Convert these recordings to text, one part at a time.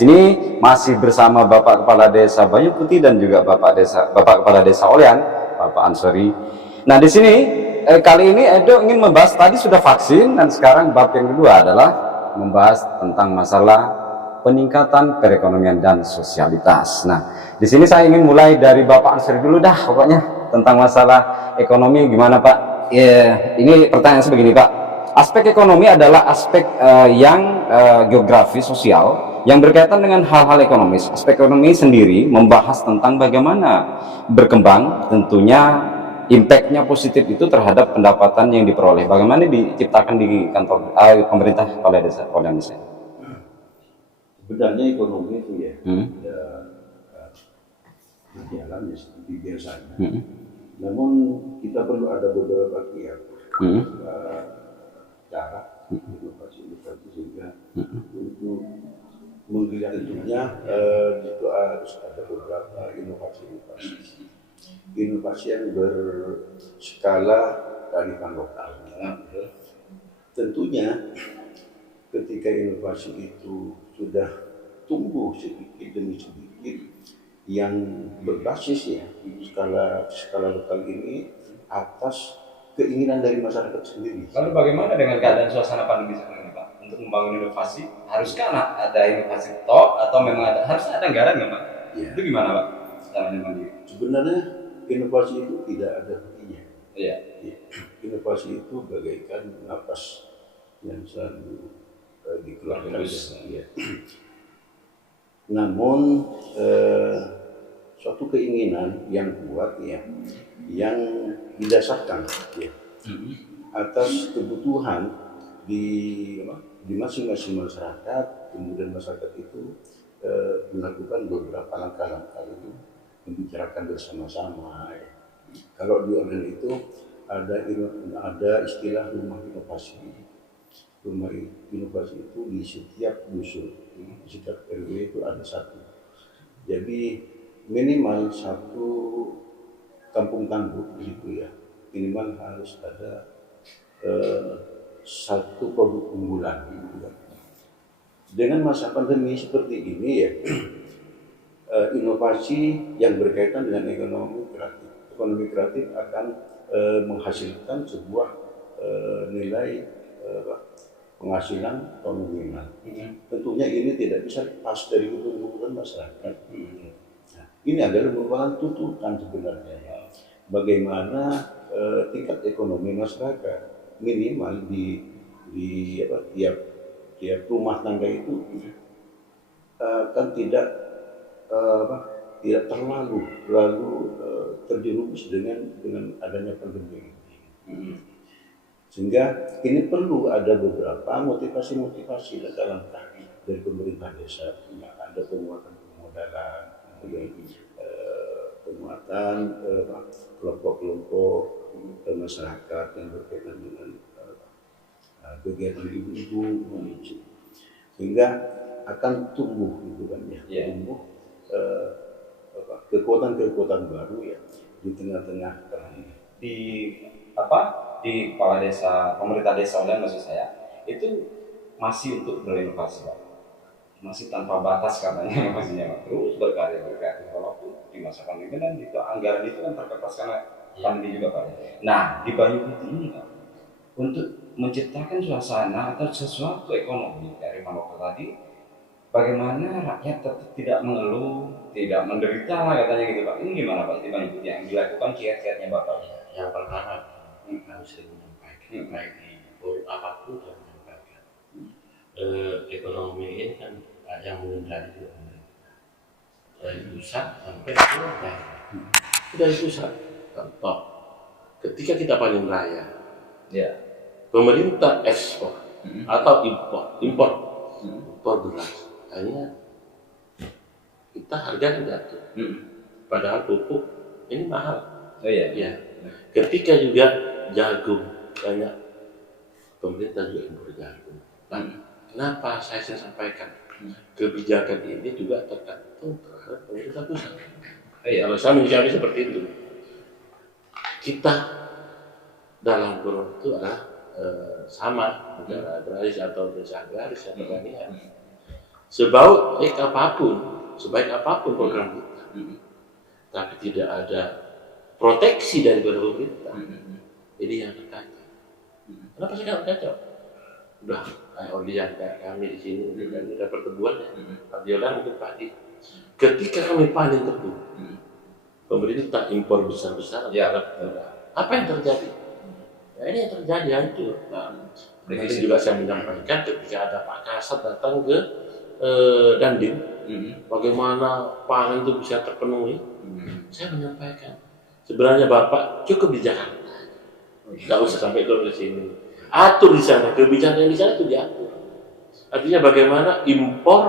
sini masih bersama Bapak Kepala Desa Banyu Putih dan juga Bapak Kepala Desa Olean, Bapak Ansori. Nah, di sini kali ini Edo ingin membahas, tadi sudah vaksin dan sekarang bab yang kedua adalah membahas tentang masalah peningkatan perekonomian dan sosialitas. Nah, di sini saya ingin mulai dari Bapak Ansori dulu dah, pokoknya tentang masalah ekonomi gimana Pak? Ini pertanyaan sebegini Pak. Aspek ekonomi adalah aspek yang geografis sosial yang berkaitan dengan hal-hal ekonomis. Aspek ekonomi sendiri membahas tentang bagaimana berkembang, tentunya impact-nya positif itu terhadap pendapatan yang diperoleh. Bagaimana diciptakan di kantor pemerintah kepala desa, Olean desa. Sebenarnya ekonomi itu ya, berjalan ya seperti biasanya. Namun kita perlu ada beberapa cara inovasi sehingga untuk menggiatnya itu harus ada beberapa inovasi yang berskala kearifan lokal. Tentunya ketika inovasi itu sudah tumbuh sedikit demi sedikit yang berbasis ya skala lokal ini atas keinginan dari masyarakat sendiri. Lalu bagaimana dengan keadaan suasana pandemi seperti ini Pak? Untuk membangun inovasi, haruskah ada inovasi atau memang harusnya ada anggaran nggak Pak? Ya. Itu gimana Pak? Sebenarnya inovasi itu tidak ada hentinya. Iya. Inovasi itu bagaikan napas yang selalu dikeluarkan. Ya. Namun suatu keinginan yang kuat ya, yang didasarkan ya, atas kebutuhan di masing-masing masyarakat. Kemudian masyarakat itu melakukan beberapa langkah-langkah itu membicarakan bersama-sama ya. Kalau di Olean itu ada istilah rumah inovasi. Rumah inovasi itu di setiap dusun, di setiap RW itu ada satu. Jadi minimal satu kampung tangguh gitu ya, minimal harus ada satu produk unggulan gitu ya. Dengan masa pandemi seperti ini ya, inovasi yang berkaitan dengan ekonomi kreatif akan menghasilkan sebuah nilai penghasilan atau nominal. Tentunya ini tidak bisa lepas dari kebutuhan masyarakat. Nah, ini adalah merupakan tuntutan sebenarnya. Bagaimana tingkat ekonomi masyarakat minimal di tiap rumah tangga itu kan tidak terlalu terjerumus dengan adanya pandemi. Sehingga ini perlu ada beberapa motivasi langkah-langkah dari pemerintah desa. Ada penguatan permodalan, kemudian penguatan kelompok-kelompok masyarakat yang berkaitan dengan kegiatan ibu-ibu, sehingga akan tumbuh gitu kan ya, tumbuh kekuatan-kekuatan baru ya di tengah-tengah di kepala desa, pemerintah desa Olean maksud saya, itu masih untuk berinovasi Pak. Masih tanpa batas katanya inovasinya Pak. Terus berkarya walaupun di masa pandemi dan itu anggaran itu kan terbatas karena pandemi juga Pak. Nah, di Banyu Putih ini Pak, untuk menciptakan suasana atau sesuatu ekonomi dari Manoko tadi, bagaimana rakyat tetap tidak mengeluh, tidak menderita lah katanya gitu Pak. Ini gimana Pak di Banyu Putih yang dilakukan kiat-kiatnya Bapak? Yang pertama harus saya menyampaikan baik di forum apapun saya menyampaikan ekonomi ini kan yang mengendali juga dari pusat sampai ke daerah. Dari pusat, contoh ketika kita panen raya, pemerintah ekspor atau impor beras, hanya kita harga jatuh. Padahal pupuk ini mahal. Ketika juga jagung banyak, pemerintah juga impor jagung. Nah, kenapa saya sampaikan kebijakan ini juga tergantung terhadap pemerintah pusat. Kalau saya menyikapi seperti itu, kita dalam kurun itu adalah sama negara agraris atau desa agraris atau pertanian. sebaik apapun program kita, tapi tidak ada proteksi dari pemerintah, ini yang terkacau. Kenapa sekarang kacau? Udah kayak Odian, kayak kami di sini, kan ada pertebuan ya. Adiola mungkin padi. Ketika kami panen tebu, pemerintah impor besar-besaran. Ya. Apa yang terjadi? Ya, ini yang terjadi hancur. Nah, nanti juga saya menyampaikan ketika ada Pak Kasat datang ke Dandim, bagaimana pangan itu bisa terpenuhi. Saya menyampaikan, sebenarnya Bapak cukup di Jakarta, nggak usah sampai turun ke sini. Atur di sana, kebijakan di sana itu diatur. Artinya bagaimana impor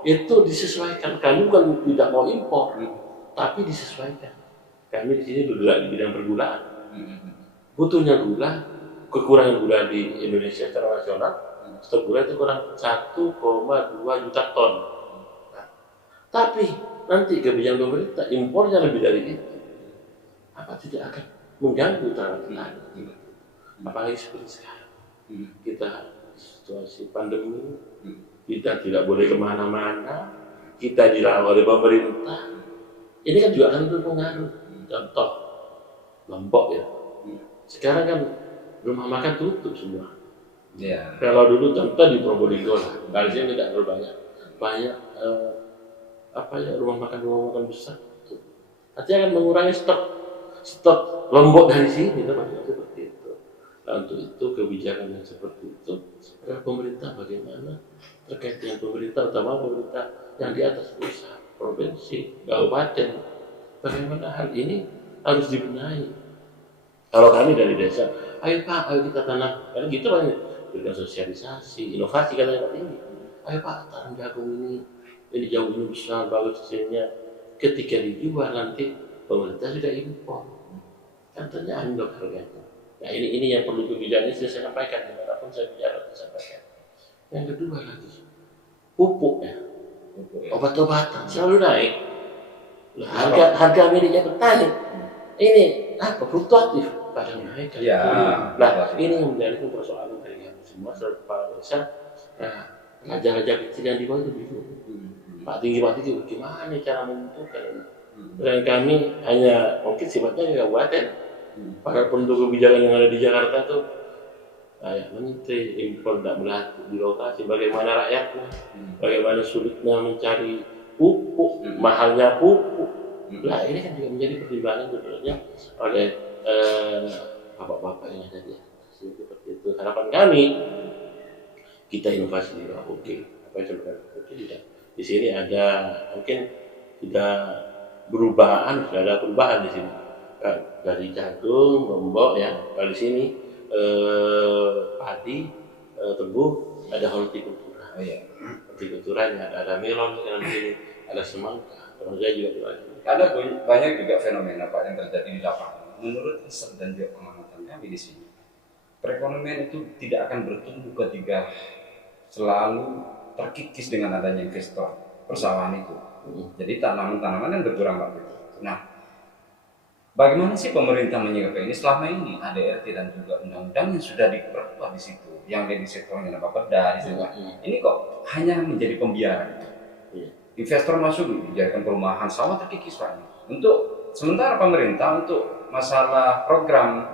itu disesuaikan. Kami bukan tidak mau impor, tapi disesuaikan. Kami di sini bergerak di bidang pergulaan. Butuhnya gula, kekurangan gula di Indonesia secara nasional, stok gula itu kurang 1,2 juta ton. Nah, tapi nanti kebijakan pemerintah impornya lebih dari itu, apa tidak akan mengganggu terhadap petani? Apalagi seperti sekarang, kita situasi pandemi, kita tidak boleh kemana-mana, kita dilarang oleh pemerintah. Ini kan juga akan berpengaruh. Contoh Lombok ya, sekarang kan rumah makan tutup semua. Ya. Kalau dulu contoh di Probolinggo lah, harusnya tidak terlalu banyak rumah makan besar. Nanti akan mengurangi stok Lombok dari sini, seperti itu. Nah, untuk itu kebijakan yang seperti itu, adalah pemerintah bagaimana terkait dengan pemerintah, utama pemerintah yang di atas pusat, provinsi, kabupaten, bagaimana hal ini harus dibenahi. Kalau kami dari desa, ayo Pak, ayo kita tanam, karena gitu kan, berikan sosialisasi, inovasi katanya Pak ini. Ayo Pak, tanam jagung ini jauh ini besar, bagus hasilnya. Ketika dijual nanti pemerintah sudah impor, kan ternyata harganya. Nah ini yang perlu kebijakan ini saya sampaikan, dimanapun saya bicara saya sampaikan. Yang kedua lagi, pupuk ya, obat-obatan selalu naik. Nah, harga miliknya petani ini fluktuatif, kadang naik kadang turun. Nah ini yang menjadi persoalan dari kami semua sebagai kepala desa. Raja-raja kecil yang di bawah itu bingung. Pak tinggi gimana cara menentukan ini? Dan kami hanya mungkin sifatnya kabupaten. Para penduduk kebijakan yang ada di Jakarta tuh kayak menteri impor tidak berlaku di lokasi, bagaimana rakyatnya, bagaimana sulitnya mencari pupuk, mahalnya pupuk. Nah ini kan juga menjadi pertimbangan sebenarnya oleh bapak-bapak yang ada di atas. Seperti itu harapan kami. Kita inovasi di bawah, apa yang sebenarnya tidak. Di sini ada mungkin sudah ada perubahan di sini. Dari jagung, lombok ya, kalau di sini padi, tebu, ada hortikultura. Hortikulturanya ada melon di sini, ada semangka, terus juga di Ada banyak juga fenomena Pak yang terjadi di lapangan. Menurut riset dan juga pengamatan kami di sini, perekonomian itu tidak akan bertumbuh ketika selalu terkikis dengan adanya investor persawahan itu. Jadi tanaman-tanaman yang berkurang Pak. Nah, bagaimana sih pemerintah menyikapi ini? Selama ini ADRT dan juga undang-undang yang sudah diperkuat di situ, yang ada di sektornya Bapeda di situ. Ini kok hanya menjadi pembiaran? Investor masuk dijadikan perumahan, sawah terkikis Pak. Untuk sementara pemerintah untuk masalah program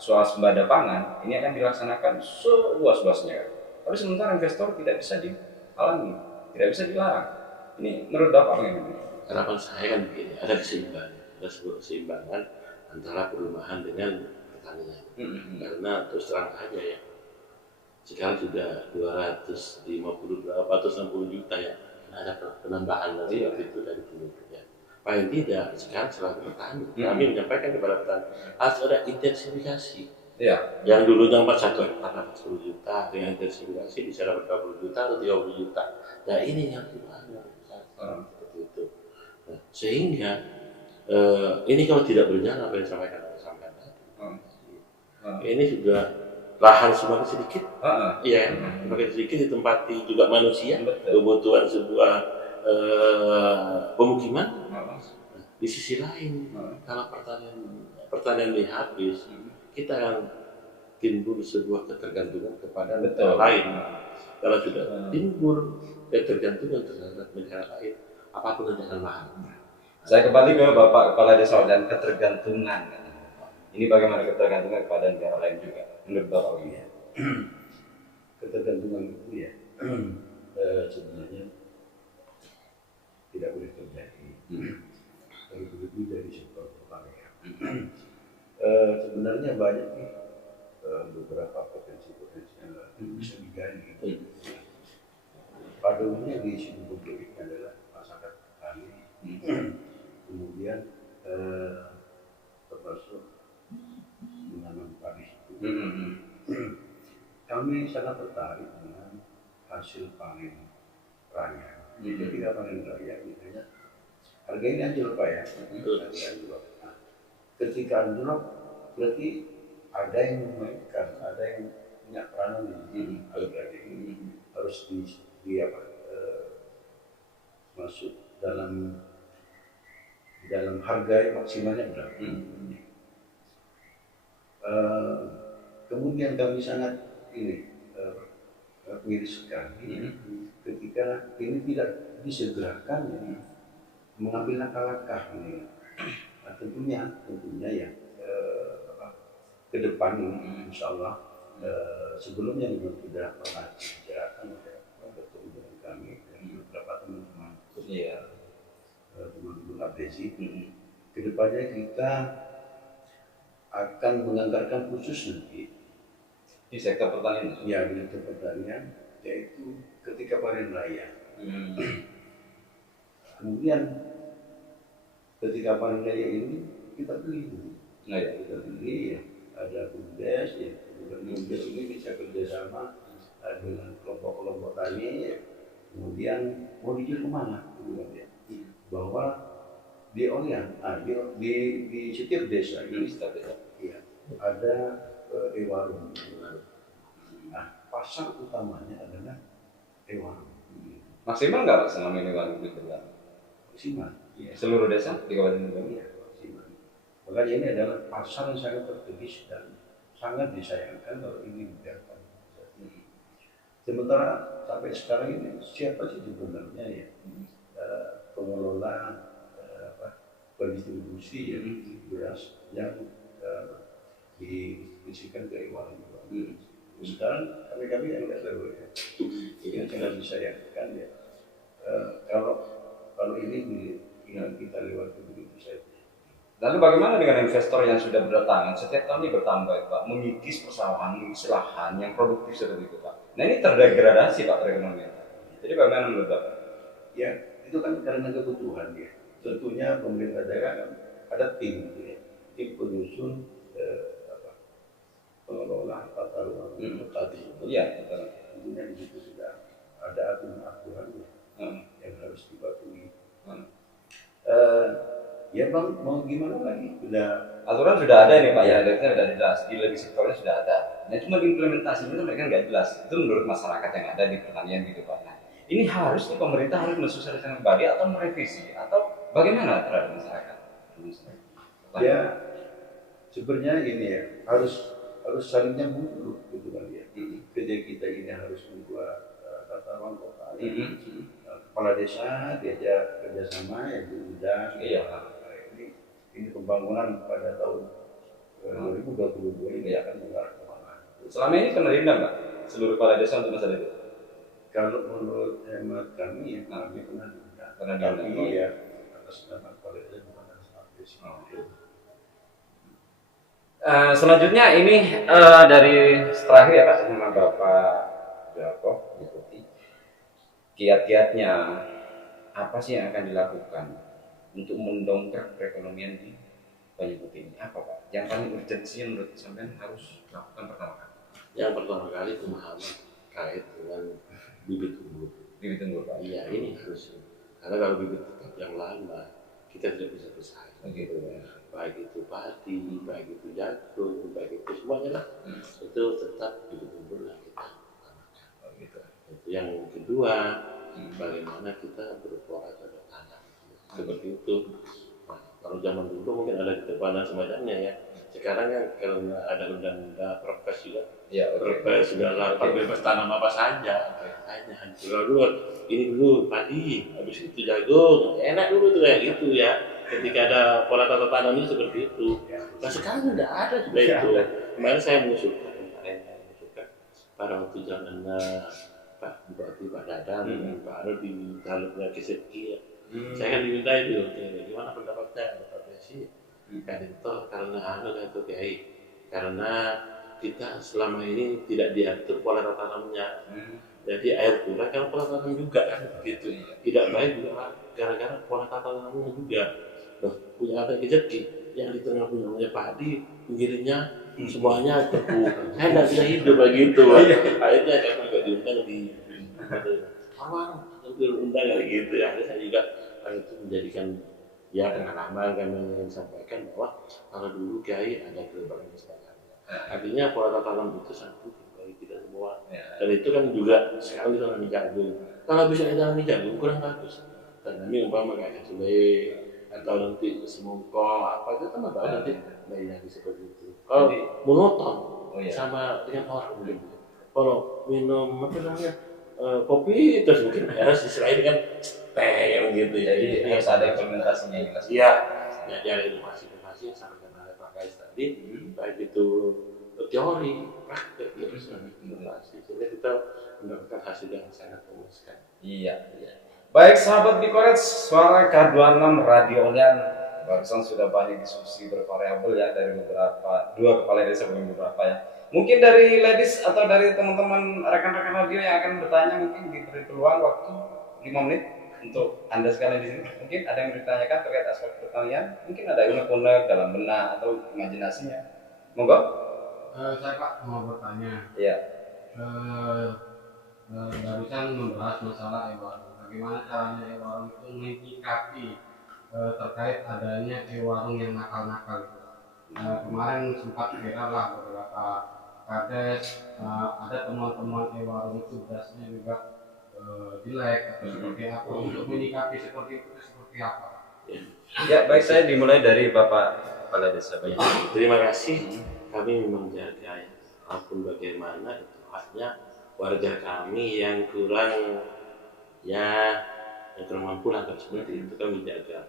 swasembada pangan ini akan dilaksanakan seluas-luasnya. Tapi sementara investor tidak bisa dihalangi, tidak bisa dilarang. Ini menurut Bapak bagaimana? Harapan saya kan begini, ada sebuah keseimbangan antara perumahan dengan pertanian. Karena terus terang saja ya, sekarang sudah 250 berapa atau 60 juta ya, ada penambahan dari itu dari penduduk ya. Paling tidak sekarang selaku petani, kami menyampaikan kepada petani harus ada intensifikasi. Yang dulunya 41 hektar dapat 10 juta, dengan intensifikasi bisa dapat 20 juta atau 30 juta. Nah ini yang dibangun seperti itu. Nah, sehingga ini kalau tidak berjalan apa yang disampaikan tadi, ini sudah lahan semakin sedikit, semakin sedikit ditempati juga manusia, kebutuhan sebuah pemukiman. Di sisi lain, kalau pertanian ini habis, kita akan timbul sebuah ketergantungan kepada negara lain. Kalau sudah timbul ketergantungan terhadap negara lain, apapun yang akan mahal. Saya kembali ke Bapak Kepala Desa dan ketergantungan. Ini bagaimana ketergantungan kepada negara lain juga menurut Bapak ini? Ketergantungan itu ya sebenarnya tidak boleh terjadi. Tapi begitu dari sektor pertanian. Sebenarnya banyak nih beberapa potensi-potensi yang bisa digali. Pada umumnya di sini publik adalah masyarakat petani, kemudian termasuk menanam padi. Kami sangat tertarik dengan hasil panen raya. Ketika panen raya, misalnya harganya anjlok Pak ya. Nah, ketika anjlok, berarti ada yang memainkan, ada yang punya peranan di sini. Harga ini harus masuk dalam harga yang maksimalnya berapa. Kemudian kami sangat miris sekali ketika ini tidak disegerakan mengambil langkah-langkah ini. Nah, tentunya ya ke depan ini insya Allah sebelumnya memang sudah pernah dibicarakan bertemu dengan kami dan beberapa teman-teman teman-teman abdesi. Kedepannya kita akan menganggarkan khusus nanti Di sektor pertanian? Ya, di sektor pertanian, yaitu ketika panen raya. Kemudian ketika panen raya ini kita beli dulu. Nah, ya. Kita beli ya, ada BUMDes ya, kemudian BUMDes ini bisa kerjasama dengan kelompok-kelompok tani ya. Kemudian mau dijual kemana? Ya. Bahwa di Olian, di setiap desa ini ya, ada warung. Nah, pasar utamanya adalah warung. Maksimal nggak Pak selama ini warung itu? Maksimal. Ya. Seluruh desa di Kabupaten Bogor? Iya, maksimal. Makanya ini adalah pasar yang sangat strategis dan sangat disayangkan kalau ini dibiarkan. Sementara sampai sekarang ini siapa sih sebenarnya ya pengelola pendistribusi ya beras yang diisikan ke warung. Sekarang kami yang nggak tahu ya. Ini sangat disayangkan ya. Kalau ini kita lewati begitu saja. Lalu bagaimana dengan investor yang sudah berdatangan? Setiap tahun ini bertambah Pak, mengikis persawahan, mengikis lahan yang produktif seperti itu Pak. Nah ini terdegradasi Pak perekonomian. Jadi bagaimana menurut Bapak? Ya itu kan karena kebutuhan ya. Tentunya pemerintah daerah kan ada tim gitu ya, tim penyusun pengelola tata ruang tadi. Iya, tentunya di situ sudah ada aturan yang harus dipatuhi. Ya bang, mau gimana lagi? Aturan sudah ada nih Pak ya, adanya sudah jelas, di lebih sektornya sudah ada. Nah cuma implementasinya mereka nggak jelas. Itu menurut masyarakat yang ada di pertanian gitu Pak. Nah, ini harusnya pemerintah harus mensosialisasikan kembali atau merevisi atau bagaimana terhadap masyarakat? Ya sebenarnya ini ya harus saling nyambung dulu gitu kan ya. Kerja kita ini harus membuat tata ruang kota. Kepala desa diajak kerjasama ya BUMDes. Ini pembangunan pada tahun 2022 ini akan mengarah kemana? Selama ini pernah diundang Pak seluruh kepala desa untuk masalah itu? Kalau menurut hemat kami ya kami pernah diundang. Tapi ya atas nama kepala desa bukan atas nama desa. Selanjutnya ini dari terakhir ya Pak sama Bapak Joko ikuti kiat-kiatnya apa sih yang akan dilakukan untuk mendongkrak perekonomian di Banyu Putih ini? Apa Pak? Yang paling urgensi menurut sampean harus lakukan pertama kali? Yang pertama kali pemahaman kait dengan bibit unggul. Bibit unggul Pak? Iya ini harus. Karena kalau bibit yang lama kita tidak bisa bersaing. Begitu ya. Baik itu padi, baik itu jagung, baik itu semuanya lah. Itu tetap bibit unggul yang kita utamakan. Gitu. Yang kedua, bagaimana kita bersuara pada tanah seperti itu. Nah, kalau zaman dulu mungkin ada ketebalan semacamnya ya. Sekarang kan karena ada undang-undang perpres juga, Ya, perpres segala bebas tanam apa saja. Hanya kalau dulu ini dulu padi, habis itu jagung, enak dulu tuh kayak gitu ya. Ketika ada pola tata tanamnya seperti itu. Nah sekarang tidak ada juga itu. Kemarin saya mengusulkan, pada waktu zamannya Pak Bupati Pak Dadan dengan Pak Arul di dalamnya Kiseki ya. Saya kan diminta itu, gimana pendapatnya Bapak Desi? Kan itu karena itu Kiai, karena kita selama ini tidak diatur pola tata tanamnya. Jadi air kurang kan pola tanam juga kan begitu. Tidak baik juga gara-gara pola tata tanamnya juga. Loh, punya apa rezeki yang di tengah punya padi, pinggirnya semuanya tebu. Saya tidak bisa hidup begitu. Akhirnya saya juga diundang di awal diundang kayak gitu ya. Akhirnya saya juga itu menjadikan ya pengalaman kami ingin sampaikan bahwa kalau dulu Kiai ada kelembagaan kesepakatan. Artinya pola tata tanam itu satu bagi kita semua. Dan itu kan juga sekarang ditanami jagung. Kalau bisa ditanami jagung kurang bagus. Tanami umpama kayak kedelai atau nanti semongko apa itu kan tahu nanti mainnya seperti itu. Kalau monoton sama dengan orang begitu. Kalau minum apa namanya kopi terus mungkin harus diselain dengan teh gitu ya. Jadi harus ada implementasinya jelas. Iya, jadi ada inovasi-inovasi yang sampaikan oleh Pak Kais tadi, baik itu teori, praktek, terus inovasi. Sehingga kita mendapatkan hasil yang sangat memuaskan. Iya. Baik sahabat Bikoret, suara K26 Radio Olian. Barusan sudah banyak diskusi bervariabel ya dari dua kepala desa belum beberapa ya. Mungkin dari ladies atau dari teman-teman rekan-rekan radio yang akan bertanya mungkin diberi peluang waktu 5 menit untuk Anda sekalian di sini. Mungkin ada yang ditanyakan terkait aspek pertanian, mungkin ada unek-unek dalam benak atau imajinasinya. Monggo. Saya Pak mau bertanya. Iya. Barusan membahas masalah e-warung. Bagaimana caranya e-warung itu menyikapi terkait adanya e-warung yang nakal-nakal. Kemarin sempat viral lah beberapa kades, ada temuan-temuan e-warung itu berasnya juga jelek atau seperti apa. Untuk menyikapi seperti itu seperti apa? Ya baik, saya dimulai dari Bapak Kepala Desa Banyu. Terima kasih. Kami memang jaga ya. Apapun bagaimana itu haknya warga kami yang kurang mampu lah seperti itu kami jaga.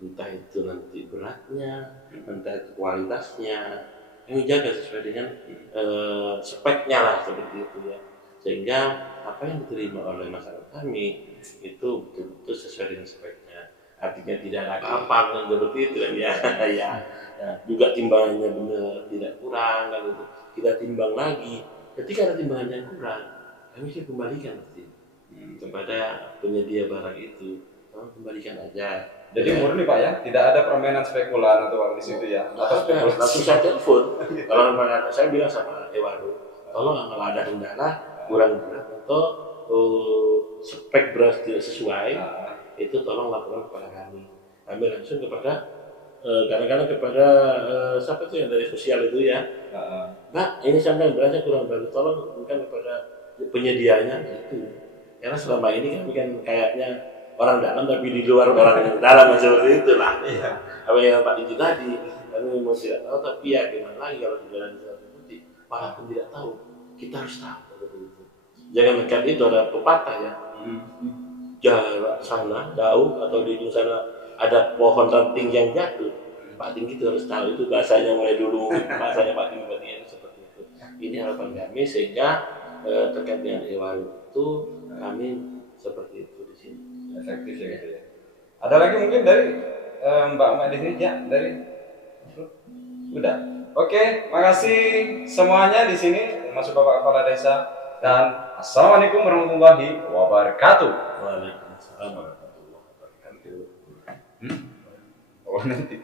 Entah itu nanti beratnya, entah itu kualitasnya, kami jaga sesuai dengan speknya lah seperti itu ya. Sehingga apa yang diterima oleh masyarakat kami itu betul-betul sesuai dengan speknya. Artinya tidak ada apa-apa dan seperti itu kan ya. Ya. Juga timbangannya benar, tidak kurang kan itu. Kita timbang lagi. Ketika ada timbangan yang kurang, kami sih kembalikan nanti kepada penyedia barang itu. Tolong kembalikan aja. Jadi murni Pak ya, tidak ada permainan spekulan atau di situ ya. Atau spekulasi. Langsung saya telepon. Kalau saya bilang sama e-warung, tolong kalau ada kendala kurang berat atau spek beras tidak sesuai, itu tolong laporan kepada kami. Kami langsung kepada kadang-kadang kepada siapa tuh yang dari sosial itu ya. Mbak, ini sampai berasnya kurang bagus, tolong bukan kepada penyedianya itu. Karena selama ini kami kan kayaknya orang dalam tapi di luar orang dalam seperti itu lah. Ya. Apa yang Pak Didi tadi, kami mau tidak tahu tapi ya gimana lagi kalau di jalan seperti walaupun tidak tahu, kita harus tahu seperti itu. Jangan kan itu ada pepatah ya. Jarak sana jauh atau di ujung sana ada pohon ranting yang jatuh, Pak Tinggi itu harus tahu itu bahasanya mulai dulu bahasanya Pak Tinggi seperti itu. Ini harapan kami sehingga terkait dengan e-warung itu kami seperti itu di sini. Efektif ya gitu ya. Ada lagi mungkin dari Mbak di sini ya dari udah. Oke, makasih semuanya di sini termasuk Bapak Kepala Desa dan Assalamualaikum warahmatullahi wabarakatuh. Waalaikumsalam warahmatullahi wabarakatuh. Oh nanti